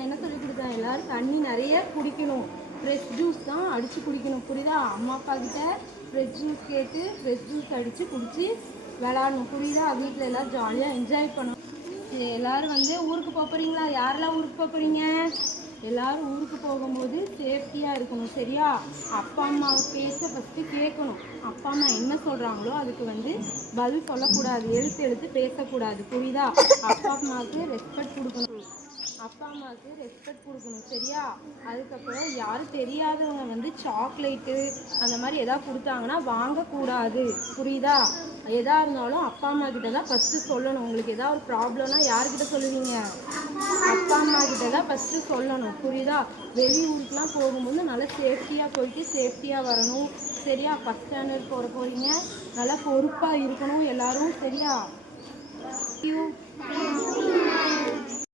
கொடுத்தேன், என்ன சொல்லி கொடுத்தேன்? எல்லோரும் தண்ணி நிறைய குடிக்கணும், ஃப்ரெஷ் ஜூஸ் தான் அடித்து குடிக்கணும், புரியுதா? அம்மா அப்பா கிட்ட ஃப்ரெஷ் ஜூஸ் கேட்டு ஃப்ரெஷ் ஜூஸ் அடித்து குடித்து விளாடணும், புரியுதா? வீட்டில் எல்லோரும் ஜாலியாக என்ஜாய் பண்ணணும். எல்லோரும் வந்து ஊருக்கு போகிறீங்களா? யாரெல்லாம் ஊருக்கு போகிறீங்க? எல்லோரும் ஊருக்கு போகும்போது சேஃப்டியாக இருக்கணும், சரியா? அப்பா அம்மா பேச்ச ஃபஸ்ட்டு கேட்கணும். அப்பா அம்மா என்ன சொல்கிறாங்களோ அதுக்கு வந்து பதில் சொல்லக்கூடாது, எழுத்து பேசக்கூடாது, புரியுதா? அப்பா அம்மாவுக்கு ரெஸ்பெக்ட் கொடுக்கணும், சரியா? அதுக்கப்புறம் யாரும் தெரியாதவங்க வந்து சாக்லேட்டு அந்த மாதிரி எதாவது கொடுத்தாங்கன்னா வாங்கக்கூடாது, புரியுதா? எதாக இருந்தாலும் அப்பா அம்மா கிட்ட தான் ஃபஸ்ட்டு சொல்லணும். உங்களுக்கு எதாவது ஒரு ப்ராப்ளம்னா யார்கிட்ட சொல்லுவீங்க? அப்பா அம்மா கிட்ட தான் ஃபஸ்ட்டு சொல்லணும், புரியுதா? வெளியூருக்குலாம் போகும்போது நல்லா சேஃப்டியாக போயிட்டு சேஃப்டியாக வரணும், சரியா? ஃபஸ்ட் ஸ்டாண்டர்ட் போகிறீங்க, நல்லா பொறுப்பாக இருக்கணும் எல்லோரும், சரியா?